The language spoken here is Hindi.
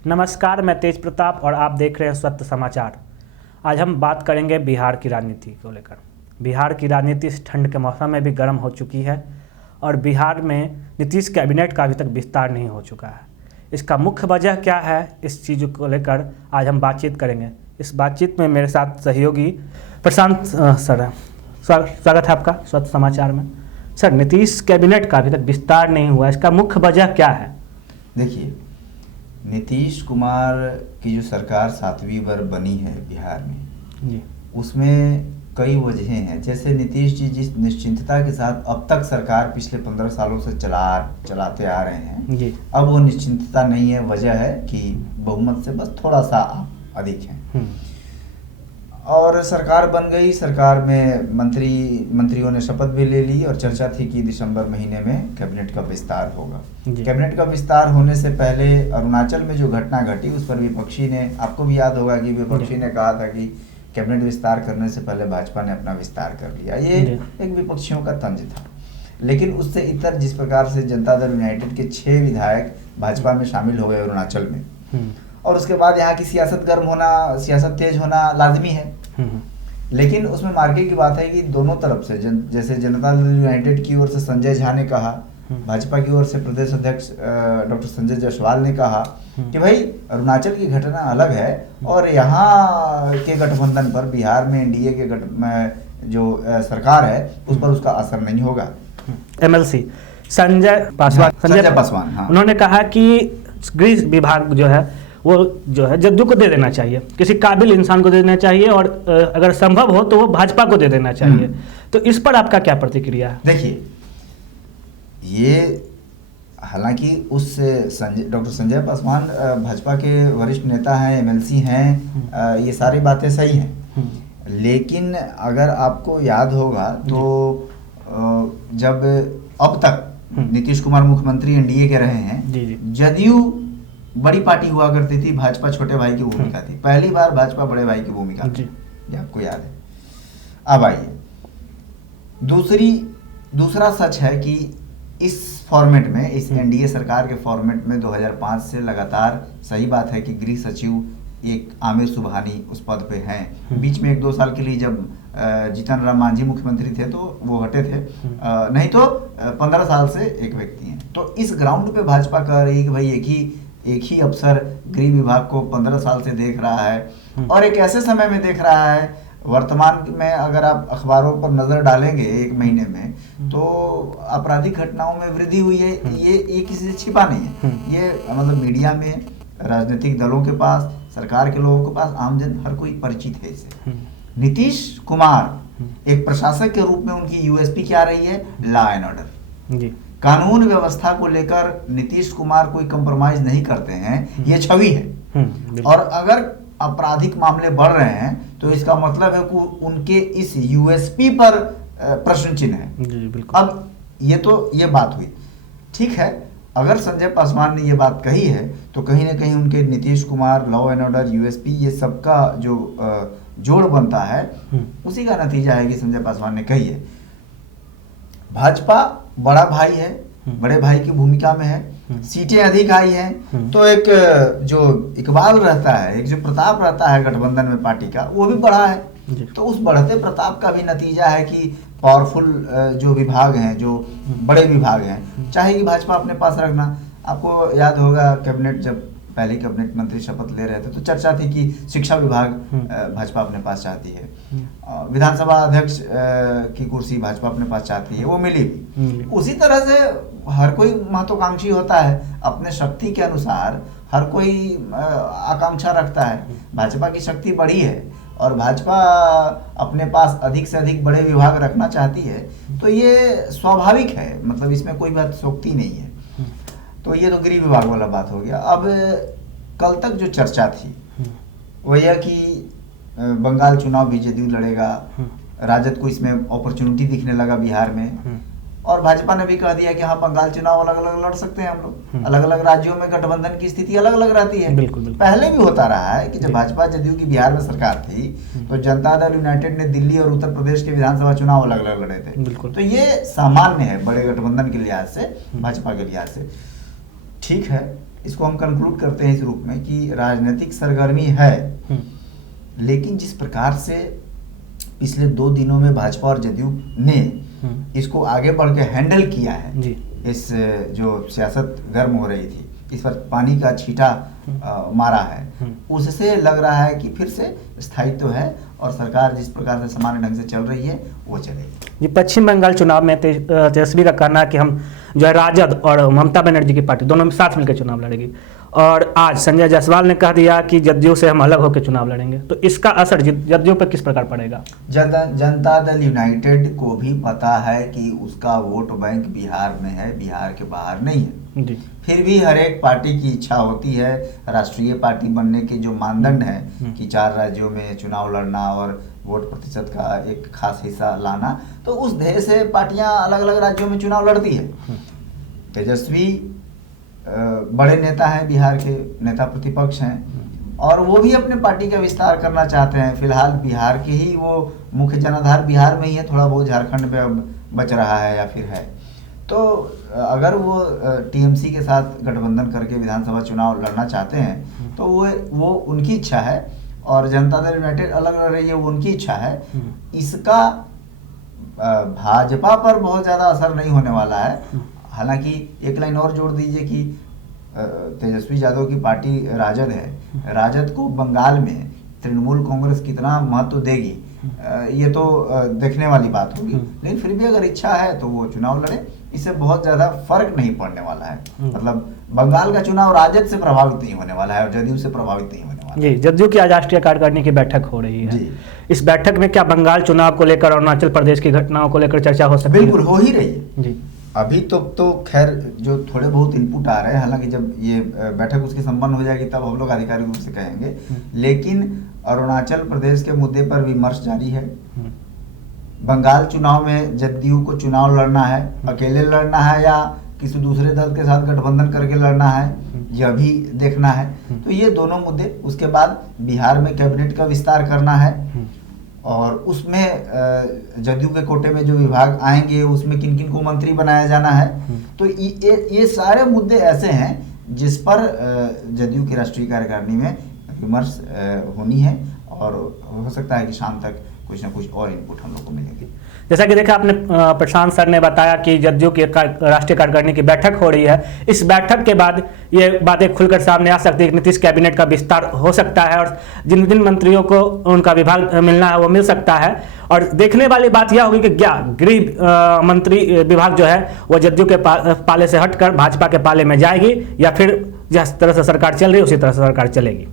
नमस्कार, मैं तेज प्रताप और आप देख रहे हैं सत्य समाचार। आज हम बात करेंगे बिहार की राजनीति को लेकर। बिहार की राजनीति इस ठंड के मौसम में भी गर्म हो चुकी है और बिहार में नीतीश कैबिनेट का अभी तक विस्तार नहीं हो चुका है। इसका मुख्य वजह क्या है, इस चीज़ को लेकर आज हम बातचीत करेंगे। इस बातचीत में मेरे साथ सहयोगी प्रशांत सर हैं। स्वागत है आपका सत्य समाचार में। सर, नीतीश कैबिनेट का अभी तक विस्तार नहीं हुआ, इसका मुख्य वजह क्या है? देखिए, नीतीश कुमार की जो सरकार 7वीं बार बनी है बिहार में जी, उसमें कई वजहें हैं। जैसे नीतीश जी जिस निश्चिंतता के साथ अब तक सरकार पिछले 15 सालों से चलाते आ रहे हैं जी, अब वो निश्चिंतता नहीं है। वजह है कि बहुमत से बस थोड़ा सा अधिक है और सरकार बन गई। सरकार में मंत्रियों ने शपथ भी ले ली और चर्चा थी कि दिसंबर महीने में कैबिनेट का विस्तार होगा। कैबिनेट का विस्तार होने से पहले अरुणाचल में जो घटना घटी उस पर विपक्षी ने, आपको भी याद होगा कि विपक्षी ने कहा था कि कैबिनेट विस्तार करने से पहले भाजपा ने अपना विस्तार कर लिया। ये एक विपक्षियों का तंज था। लेकिन उससे इतर जिस प्रकार से जनता दल यूनाइटेड के 6 विधायक भाजपा में शामिल हो गए अरुणाचल में, और उसके बाद यहाँ की सियासत गर्म होना, सियासत तेज होना लाजमी है। लेकिन उसमें मार्के की बात है कि दोनों तरफ से जैसे जनता दल यूनाइटेड की ओर से संजय झा ने कहा, भाजपा की ओर से प्रदेश अध्यक्ष डॉक्टर संजय जायसवाल ने कहा कि भाई अरुणाचल की घटना अलग है और यहाँ के गठबंधन पर, बिहार में एनडीए के जो सरकार है उस पर उसका असर नहीं होगा। एमएलसी संजय पासवान, हाँ, उन्होंने कहा कि गृह विभाग जो है वो जो है जदयू को दे देना चाहिए, किसी काबिल इंसान को दे देना चाहिए और अगर संभव हो तो वो भाजपा को दे देना चाहिए। तो इस पर आपका क्या प्रतिक्रिया है? देखिए, ये हालांकि उस डॉक्टर संजय पासवान भाजपा के वरिष्ठ नेता हैं, एमएलसी हैं, ये सारी बातें सही हैं। लेकिन अगर आपको याद होगा तो जब अब तक नीतीश कुमार मुख्यमंत्री एनडीए के रहे हैं, जदयू बड़ी पार्टी हुआ करती थी, भाजपा छोटे भाई की भूमिका थी। पहली बार भाजपा बड़े भाई की भूमिका थी, ये आपको याद है। अब आइए, दूसरा सच है कि इस फॉर्मेट में, इस एनडीए सरकार के फॉर्मेट में 2005 से लगातार, सही बात है कि गृह सचिव एक आमिर सुबहानी उस पद पे हैं। बीच में 1-2 साल के लिए जब जीतन राम मांझी मुख्यमंत्री थे तो वो हटे थे, नहीं तो 15 साल से एक व्यक्ति हैं। तो इस ग्राउंड पे भाजपा कह रही है कि भाई एक ही अफसर गृह विभाग को 15 साल से देख रहा है और एक ऐसे समय में देख रहा है। वर्तमान में अगर आप अखबारों पर नजर डालेंगे 1 महीने में, तो आपराधिक घटनाओं में वृद्धि हुई है। ये किसी से छिपा नहीं है। ये मतलब मीडिया में, राजनीतिक दलों के पास, सरकार के लोगों के पास, आमजन हर कोई परिचित है इससे। नीतीश कुमार एक प्रशासक के रूप में उनकी यूएसपी क्या रही है? लॉ एंड ऑर्डर, कानून व्यवस्था को लेकर नीतीश कुमार कोई कंप्रोमाइज नहीं करते हैं, ये छवि है। और अगर आपराधिक मामले बढ़ रहे हैं तो इसका मतलब है कि उनके इस यूएसपी पर प्रश्न चिन्ह है। अब ये बात हुई, ठीक है। अगर संजय पासवान ने ये बात कही है तो कहीं ना कहीं उनके Nitish Kumar, law and order, USP, ये सबका जो जोड़ बनता है उसी का नतीजा है कि संजय पासवान ने कही है। भाजपा बड़ा भाई है, बड़े भाई की भूमिका में है, सीटें अधिक आई हैं, तो एक जो इकबाल रहता है, एक जो प्रताप रहता है गठबंधन में पार्टी का, वो भी बढ़ा है। तो उस बढ़ते प्रताप का भी नतीजा है कि पावरफुल जो विभाग हैं, जो बड़े विभाग हैं, चाहे भाजपा अपने पास रखना। आपको याद होगा कैबिनेट, जब पहले कैबिनेट मंत्री शपथ ले रहे थे तो चर्चा थी कि शिक्षा विभाग भाजपा अपने पास चाहती है, विधानसभा अध्यक्ष की कुर्सी भाजपा अपने पास चाहती है, वो मिली भी। उसी तरह से हर कोई महत्वाकांक्षी होता है, अपने शक्ति के अनुसार हर कोई आकांक्षा रखता है। भाजपा की शक्ति बड़ी है और भाजपा अपने पास अधिक से अधिक बड़े विभाग रखना चाहती है, तो ये स्वाभाविक है, मतलब इसमें कोई बात सोचती नहीं है। तो ये तो गृह विभाग वाला बात हो गया। अब कल तक जो चर्चा थी वो यह कि बंगाल चुनाव भी जदयू लड़ेगा, राजद को इसमें अपॉर्चुनिटी दिखने लगा बिहार में, और भाजपा ने भी कह दिया कि हाँ, बंगाल चुनाव अलग अलग लड़ सकते हैं हम लोग। अलग अलग राज्यों में गठबंधन की स्थिति अलग अलग रहती है। बिल्कुल। पहले भी होता रहा है कि जब भाजपा जदयू की बिहार में सरकार थी तो जनता दल यूनाइटेड ने दिल्ली और उत्तर प्रदेश के विधानसभा चुनाव अलग अलग लड़े थे। तो ये सामान्य है बड़े गठबंधन के लिहाज से, भाजपा के लिहाज से। ठीक है, इसको हम कंक्लूड करते हैं इस रूप में कि राजनीतिक सरगर्मी है, लेकिन जिस प्रकार से पिछले 2 दिनों में भाजपा और जदयू ने इसको आगे बढ़ के हैंडल किया है जी। इस जो सियासत गर्म हो रही थी, इस पर पानी का छींटा मारा है, उससे लग रहा है कि फिर से स्थायित्व है और सरकार जिस प्रकार से सामान्य ढंग से चल रही है वो चलेगी। जी, पश्चिम बंगाल चुनाव में तेजस्वी का कहना है कि हम जो है राजद और ममता बनर्जी की पार्टी दोनों में साथ मिलकर चुनाव लड़ेगी, और आज संजय जायसवाल ने कह दिया कि जदयू से हम अलग होकर चुनाव लड़ेंगे। तो इसका असर जदयू पर किस प्रकार पड़ेगा? जनता दल यूनाइटेड को भी पता है कि उसका वोट बैंक बिहार में है, बिहार के बाहर नहीं है जी। फिर भी हर एक पार्टी की इच्छा होती है राष्ट्रीय पार्टी बनने के जो मानदंड है कि 4 राज्यों में चुनाव लड़ना और वोट प्रतिशत का एक खास हिस्सा लाना, तो उस ध्येय से पार्टियां अलग अलग राज्यों में चुनाव लड़ती है। तेजस्वी बड़े नेता हैं, बिहार के नेता प्रतिपक्ष हैं और वो भी अपने पार्टी का विस्तार करना चाहते हैं। फिलहाल बिहार के ही वो मुख्य जनाधार बिहार में ही है, थोड़ा बहुत झारखंड में अब बच रहा है या फिर है। तो अगर वो टीएमसी के साथ गठबंधन करके विधानसभा चुनाव लड़ना चाहते हैं तो वो उनकी इच्छा है, और जनता दल यूनाइटेड अलग लड़ रही है, वो उनकी इच्छा है। इसका भाजपा पर बहुत ज़्यादा असर नहीं होने वाला है। हालांकि एक लाइन और जोड़ दीजिए कि तेजस्वी यादव की पार्टी राजद है, राजद को बंगाल में तृणमूल कांग्रेस कितना महत्व देगी ये तो देखने वाली बात होगी, लेकिन फिर भी अगर इच्छा है तो वो चुनाव लड़े, इससे बहुत ज्यादा फर्क नहीं पड़ने वाला है। मतलब बंगाल का चुनाव राजद से प्रभावित नहीं होने वाला है और जदयू से प्रभावित नहीं होने वाला है। जी, जदयू की आज राष्ट्रीय कार्यकारिणी की बैठक हो रही है। इस बैठक में क्या बंगाल चुनाव को लेकर और अरुणाचल प्रदेश की घटनाओं को लेकर चर्चा हो सकती है? बिल्कुल हो ही रही है जी। अभी तो खैर जो थोड़े बहुत इनपुट आ रहे हैं, हालांकि जब ये बैठक उसकी संपन्न हो जाएगी तब हम लोग आधिकारिक रूप से कहेंगे, लेकिन अरुणाचल प्रदेश के मुद्दे पर विमर्श जारी है। बंगाल चुनाव में जदयू को चुनाव लड़ना है, अकेले लड़ना है या किसी दूसरे दल के साथ गठबंधन करके लड़ना है, यह भी देखना है। तो ये दोनों मुद्दे, उसके बाद बिहार में कैबिनेट का विस्तार करना है और उसमें जदयू के कोटे में जो विभाग आएंगे उसमें किन किन को मंत्री बनाया जाना है। तो ये सारे मुद्दे ऐसे हैं जिस पर जदयू की राष्ट्रीय कार्यकारिणी में विमर्श होनी है और हो सकता है कि शाम तक कुछ ना कुछ और इनपुट हम लोग को मिलेंगे। जैसा कि देखा आपने, प्रशांत सर ने बताया कि जदयू की राष्ट्रीय कार्यकारिणी की बैठक हो रही है। इस बैठक के बाद ये बातें खुलकर सामने आ सकती है कि नीतीश कैबिनेट का विस्तार हो सकता है और जिन जिन मंत्रियों को उनका विभाग मिलना है वो मिल सकता है। और देखने वाली बात यह होगी कि क्या गृह मंत्री विभाग जो है वो जदयू के पाले से हटकर भाजपा के पाले में जाएगी या फिर जिस तरह से सरकार चल रही है उसी तरह से सरकार चलेगी।